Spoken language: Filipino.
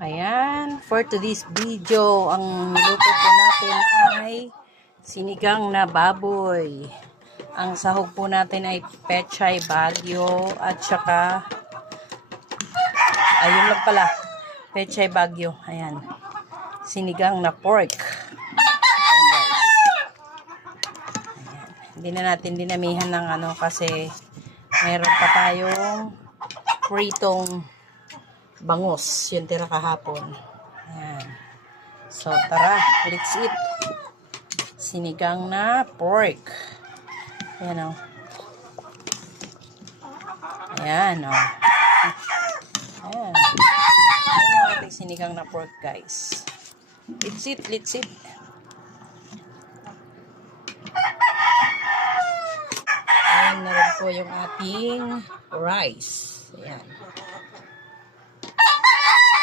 Ayan, for today's video, ang niluto po natin ay sinigang na baboy. Ang sahog po natin ay pechay bagyo at saka ayun lang pala, pechay bagyo. Ayan, sinigang na pork. Ayan guys. Ayan. Hindi na natin dinamihan ng ano kasi meron pa tayong pritong bangus, yung tira kahapon. Ayan. So, tara, let's eat. Sinigang na pork. Ayan o. Ayan o. Ayan. Ayan yung ating sinigang na pork, guys. Let's eat, let's eat. Ayan na rin po yung ating rice. Ayan.